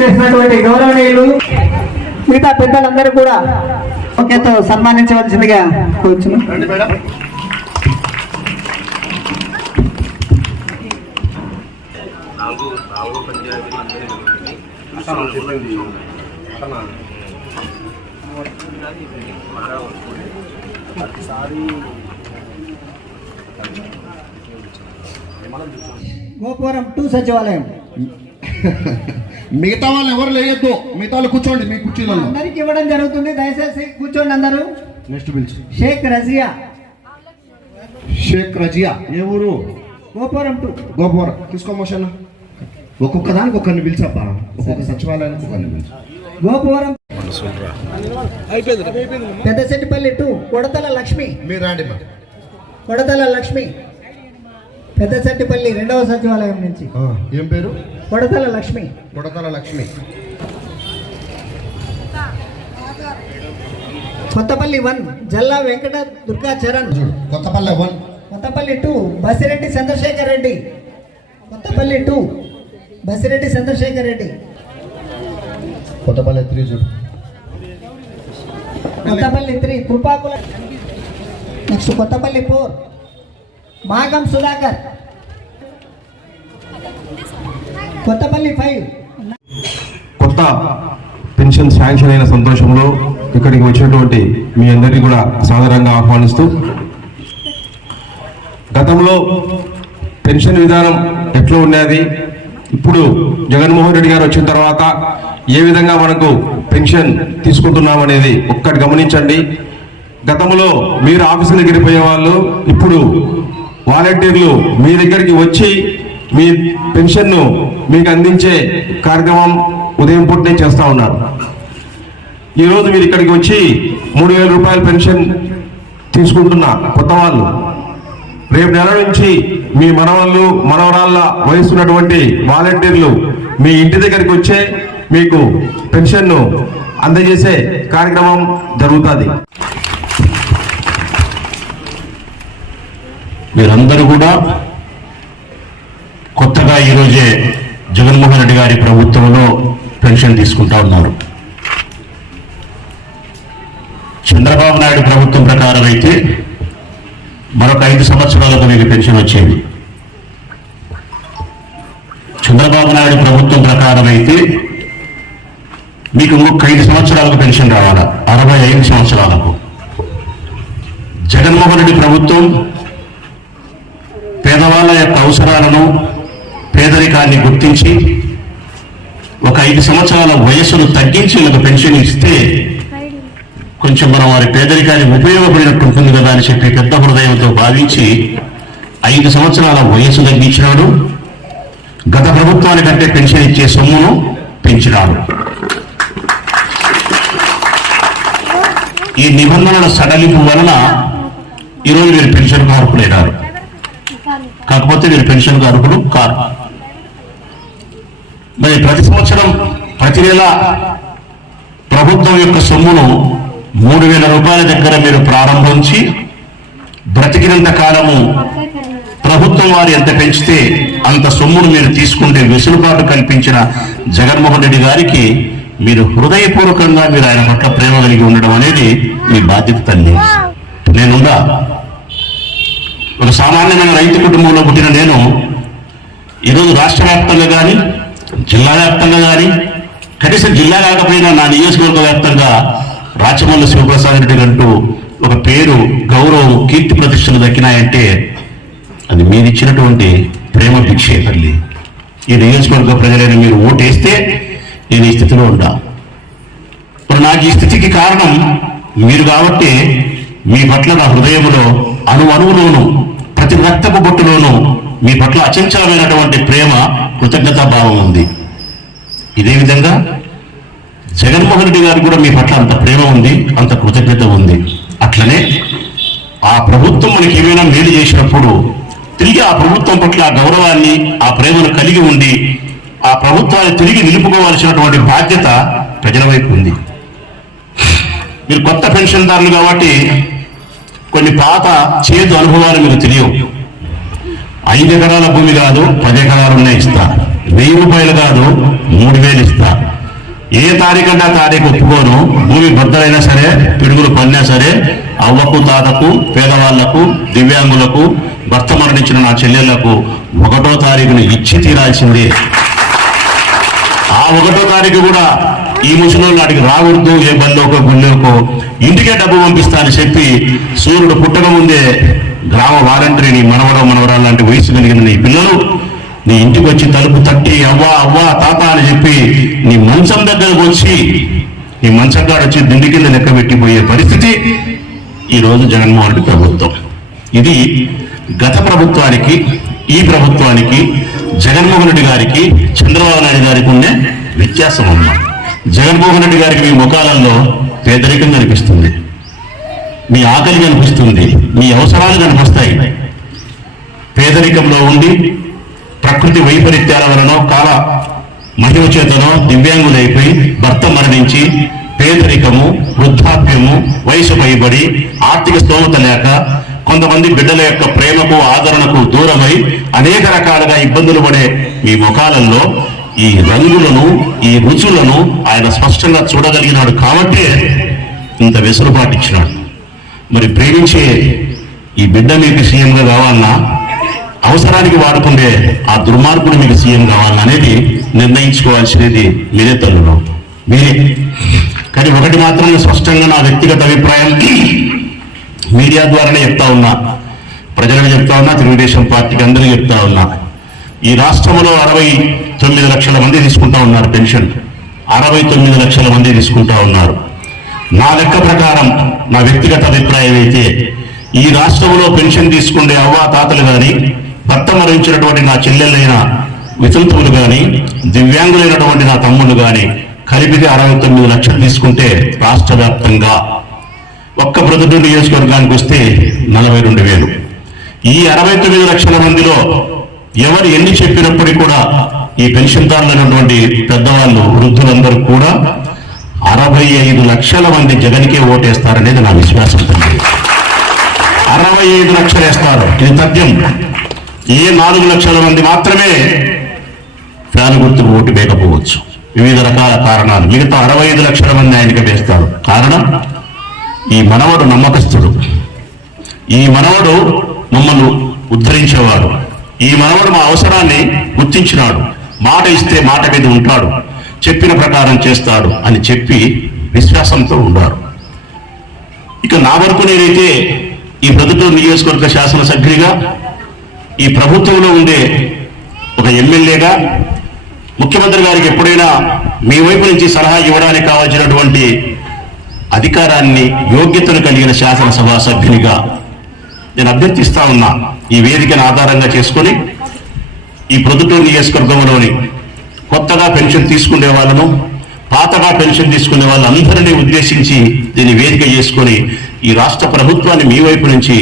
చేసినటువంటి మిగతా పెద్దలందరూ కూడా ఓకేతో సన్మానించవలసిందిగా కోరుచున్నాం గోపురం టూ సచివాలయం మిగతా వాళ్ళు ఎవరు లేయొద్దు మిగతా వాళ్ళు కూర్చోండి మీ కుర్చీలో అందరికి ఇవ్వడం జరుగుతుంది దయచేసి కూర్చోండి అందరు నెక్స్ట్ పిలిచి షేక్ రజియా షేక్ రజియా ఏ ఊరు గోపురం టూ గోపురం తీసుకోమోషన్ ఒక్కొక్క దానికి ఒక్కరిని పిలిచప్ప ఒక్కొక్క సచివాలయానికి ఒకరిని పిలిచి గోపురం పెద్దశెట్టిపల్లి టు కొడతల లక్ష్మి మీరు రాండి కొడతల లక్ష్మి పెద్దశెట్టిపల్లి రెండవ సచివాలయం నుంచి ఏం పేరు Kodathala Lakshmi Kodathala Lakshmi Kothapalli one జల్లా Venkata Durga Charan Kothapalli one Kothapalli two Basireddy Chandrasekhar Reddy Kothapalli two Basireddy Chandrasekhar Reddy Kothapalli three చూడు Kothapalli three Krupakula next Kothapalli four Magam Sudhakar Kothapalli five కొత్త పెన్షన్ శాంక్షన్ అయిన సంతోషంలో ఇక్కడికి వచ్చినటువంటి మీ అందరినీ కూడా సాధారణంగా ఆహ్వానిస్తూ గతంలో పెన్షన్ విధానం ఎట్లా ఉన్నది ఇప్పుడు జగన్మోహన్ రెడ్డి గారు వచ్చిన తర్వాత ఏ విధంగా మనకు పెన్షన్ తీసుకుంటున్నామనేది ఒక్కటి గమనించండి గతంలో మీరు ఆఫీసు దగ్గరికి పోయేవాళ్ళు ఇప్పుడు వాలంటీర్లు మీ దగ్గరికి వచ్చి మీ పెన్షన్ను మీకు అందించే కార్యక్రమం ఉదయం పూటనే చేస్తూ ఉన్నారు ఈరోజు మీరు ఇక్కడికి వచ్చి మూడు వేల రూపాయల పెన్షన్ తీసుకుంటున్న కొత్త వాళ్ళు రేపు నెల నుంచి మీ మనవాళ్ళు మనవరాళ్ళ వయసున్నటువంటి వాలంటీర్లు మీ ఇంటి దగ్గరికి వచ్చే మీకు పెన్షన్ను అందజేసే కార్యక్రమం జరుగుతుంది మీరందరూ కూడా కొత్తగా ఈరోజే జగన్మోహన్ రెడ్డి గారి ప్రభుత్వంలో పెన్షన్ తీసుకుంటా ఉన్నారు చంద్రబాబు నాయుడు ప్రభుత్వం ప్రకారం అయితే మరొక ఐదు సంవత్సరాలకు మీకు పెన్షన్ వచ్చేది చంద్రబాబు నాయుడు ప్రభుత్వం ప్రకారం అయితే మీకు ఇంకొక ఐదు సంవత్సరాలకు పెన్షన్ రావాలా అరవై ఐదు సంవత్సరాలకు జగన్మోహన్ రెడ్డి ప్రభుత్వం పేదవాళ్ళ యొక్క అవసరాలను పేదరికాన్ని గుర్తించి ఒక ఐదు సంవత్సరాల వయస్సును తగ్గించి మీకు పెన్షన్ ఇస్తే కొంచెం మనం వారి పేదరికాన్ని ఉపయోగపడినట్టు ఉంటుంది కదా అని చెప్పి పెద్ద హృదయంతో భావించి ఐదు సంవత్సరాల వయస్సు తగ్గించినాడు గత ప్రభుత్వానికంటే పెన్షన్ ఇచ్చే సొమ్మును పెంచినాడు ఈ నిబంధనల సడలింపు వలన ఈరోజు వీరు పెన్షన్ అర్హులైనారు కాకపోతే వీరు పెన్షన్ అర్హులు కారు మరి ప్రతి సంవత్సరం ప్రతి నెల ప్రభుత్వం యొక్క సొమ్మును మూడు వేల రూపాయల దగ్గర మీరు ప్రారంభించి బ్రతికినంత కాలము ప్రభుత్వం వారు ఎంత పెంచితే అంత సొమ్మును మీరు తీసుకుంటే వెసులుబాటు కల్పించిన జగన్మోహన్ రెడ్డి గారికి మీరు హృదయపూర్వకంగా మీరు ఆయన పట్ల ప్రేమ కలిగి ఉండడం అనేది బాధ్యత తల్లి నేనుందా ఒక సామాన్యమైన రైతు కుటుంబంలో పుట్టిన నేను ఈరోజు రాష్ట్ర వ్యాప్తంగా కానీ జిల్లా వ్యాప్తంగా కానీ కనీసం జిల్లా కాకపోయినా నా నియోజకవర్గ వ్యాప్తంగా రాచమల్లి శివప్రసాద్ రెడ్డి అంటూ ఒక పేరు గౌరవం కీర్తి ప్రతిష్టలు దక్కినాయంటే అది ఇచ్చినటువంటి ప్రేమ భిక్షే తల్లి ఈ నియోజకవర్గ ప్రజలైన మీరు ఓటేస్తే నేను ఈ స్థితిలో ఉంటా మరి నాకు ఈ స్థితికి కారణం మీరు కాబట్టి మీ పట్ల నా హృదయంలో అను అణువులోను ప్రతి రక్తపు బొట్టులోనూ మీ పట్ల అచంచలమైనటువంటి ప్రేమ భావం ఉంది ఇదే విధంగా జగన్మోహన్ రెడ్డి గారికి కూడా మీ పట్ల అంత ప్రేమ ఉంది అంత కృతజ్ఞత ఉంది అట్లనే ఆ ప్రభుత్వం మనకి ఏమైనా మేలు చేసినప్పుడు తిరిగి ఆ ప్రభుత్వం పట్ల ఆ గౌరవాన్ని ఆ ప్రేమను కలిగి ఉండి ఆ ప్రభుత్వాన్ని తిరిగి నిలుపుకోవాల్సినటువంటి బాధ్యత ప్రజల వైపు ఉంది మీరు కొత్త పెన్షన్దారులు కాబట్టి కొన్ని పాత చేదు అనుభవాలు మీకు తెలియవు ఐదు ఎకరాల భూమి కాదు పది ఎకరాలు ఉన్నాయి ఇస్తా వెయ్యి రూపాయలు కాదు మూడు వేలు ఇస్తా ఏ తారీఖు అంటే ఆ తారీఖు ఒప్పుకోను భూమి భద్రైనా సరే పిడుగులు పడినా సరే అవ్వకు తాతకు పేదవాళ్లకు దివ్యాంగులకు భర్త మరణించిన నా చెల్లెళ్లకు ఒకటో తారీఖును ఇచ్చి తీరాల్సిందే ఆ ఒకటో తారీఖు కూడా ఈ ముసలో నాటికి రావద్దు ఏ బల్లోకో గుళ్ళోకో ఇంటికే డబ్బు పంపిస్తానని చెప్పి సూర్యుడు పుట్టక ముందే గ్రామ వాలంటరీ నీ మనవరాలు లాంటి వయసు కలిగిన నీ పిల్లలు నీ ఇంటికి వచ్చి తలుపు తట్టి అవ్వా అవ్వా తాత అని చెప్పి నీ మంచం దగ్గరకు వచ్చి నీ మంచంగాడు వచ్చి దిండి కింద లెక్క పెట్టిపోయే పరిస్థితి ఈరోజు జగన్మోహన్ రెడ్డి ప్రభుత్వం ఇది గత ప్రభుత్వానికి ఈ ప్రభుత్వానికి జగన్మోహన్ రెడ్డి గారికి చంద్రబాబు నాయుడు గారికి ఉండే వ్యత్యాసం అన్నమాట జగన్మోహన్ రెడ్డి గారికి మీ ముఖాలలో పేదరికం కనిపిస్తుంది మీ ఆకలి కనిపిస్తుంది మీ అవసరాలు కనిపిస్తాయి పేదరికంలో ఉండి ప్రకృతి వైపరీత్యాల వలన కాల మహిమ చేతనో దివ్యాంగులైపోయి భర్త మరణించి పేదరికము వృద్ధాప్యము వయసు పైబడి ఆర్థిక స్తోమత లేక కొంతమంది బిడ్డల యొక్క ప్రేమకు ఆదరణకు దూరమై అనేక రకాలుగా ఇబ్బందులు పడే మీ ముఖాలలో ఈ రంగులను ఈ రుచులను ఆయన స్పష్టంగా చూడగలిగినాడు కాబట్టే ఇంత వెసులుబాటు ఇచ్చినాడు మరి ప్రేమించే ఈ బిడ్డ మీకు సీఎంగా కావాలన్నా అవసరానికి వాడుకుండే ఆ దుర్మార్గుడు మీకు సీఎం అనేది నిర్ణయించుకోవాల్సినది మీరే తల్లులు మీరే కానీ ఒకటి మాత్రమే స్పష్టంగా నా వ్యక్తిగత అభిప్రాయం మీడియా ద్వారానే చెప్తా ఉన్నా ప్రజలకు చెప్తా ఉన్నా తెలుగుదేశం పార్టీకి అందరూ చెప్తా ఉన్నా ఈ రాష్ట్రంలో అరవై తొమ్మిది లక్షల మంది తీసుకుంటా ఉన్నారు పెన్షన్ అరవై తొమ్మిది లక్షల మంది తీసుకుంటా ఉన్నారు నా లెక్క ప్రకారం నా వ్యక్తిగత అభిప్రాయం అయితే ఈ రాష్ట్రంలో పెన్షన్ తీసుకునే అవ్వా తాతలు కానీ భర్త మరించినటువంటి నా చెల్లెలైన వితంతువులు కానీ దివ్యాంగులైనటువంటి నా తమ్ముళ్ళు కానీ కలిపితే అరవై తొమ్మిది లక్షలు తీసుకుంటే రాష్ట్ర వ్యాప్తంగా ఒక్క ప్రతిడు నియోజకవర్గానికి వస్తే నలభై రెండు వేలు ఈ అరవై తొమ్మిది లక్షల మందిలో ఎవరు ఎన్ని చెప్పినప్పటికీ కూడా ఈ పెన్షన్దారులైనటువంటి పెద్దవాళ్ళు వృద్ధులందరూ కూడా అరవై ఐదు లక్షల మంది జగన్కే ఓటేస్తారనేది నా విశ్వాసం అరవై ఐదు లక్షలు వేస్తారు ఇది తథ్యం ఏ నాలుగు లక్షల మంది మాత్రమే ఫ్యాన్ గుర్తుకు ఓటు వేయకపోవచ్చు వివిధ రకాల కారణాలు మిగతా అరవై ఐదు లక్షల మంది ఆయనకి వేస్తారు కారణం ఈ మనవడు నమ్మకస్తుడు ఈ మనవడు మమ్మల్ని ఉద్ధరించేవాడు ఈ మనవడు మా అవసరాన్ని గుర్తించినాడు మాట ఇస్తే మాట మీద ఉంటాడు చెప్పిన ప్రకారం చేస్తాడు అని చెప్పి విశ్వాసంతో ఉన్నారు ఇక నా వరకు నేనైతే ఈ ప్రతితో నియోజకవర్గ శాసనసభ్యుడిగా ఈ ప్రభుత్వంలో ఉండే ఒక ఎమ్మెల్యేగా ముఖ్యమంత్రి గారికి ఎప్పుడైనా మీ వైపు నుంచి సలహా ఇవ్వడానికి కావాల్సినటువంటి అధికారాన్ని యోగ్యతను కలిగిన శాసనసభ సభ్యునిగా నేను అభ్యర్థిస్తా ఉన్నా ఈ వేదికను ఆధారంగా చేసుకొని ఈ ప్రొద్దుటూరు నియోజకవర్గంలోని కొత్తగా పెన్షన్ తీసుకునే వాళ్ళను పాతగా పెన్షన్ తీసుకునే వాళ్ళందరినీ ఉద్దేశించి దీన్ని వేదిక చేసుకొని ఈ రాష్ట్ర ప్రభుత్వాన్ని మీ వైపు నుంచి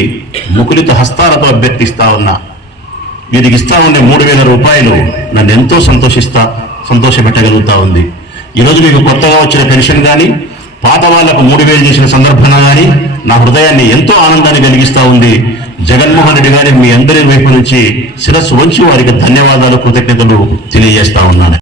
ముకులిత హస్తాలతో అభ్యర్థిస్తా ఉన్నా వీరికి ఇస్తా ఉండే మూడు వేల రూపాయలు నన్ను ఎంతో సంతోషిస్తా సంతోషపెట్టగలుగుతా ఉంది ఈరోజు మీకు కొత్తగా వచ్చిన పెన్షన్ కానీ పాత వాళ్లకు మూడు వేలు చేసిన సందర్భన కానీ నా హృదయాన్ని ఎంతో ఆనందాన్ని కలిగిస్తూ ఉంది జగన్మోహన్ రెడ్డి గారి మీ అందరి వైపు నుంచి శిరస్సు వంచి వారికి ధన్యవాదాలు కృతజ్ఞతలు తెలియజేస్తా ఉన్నాను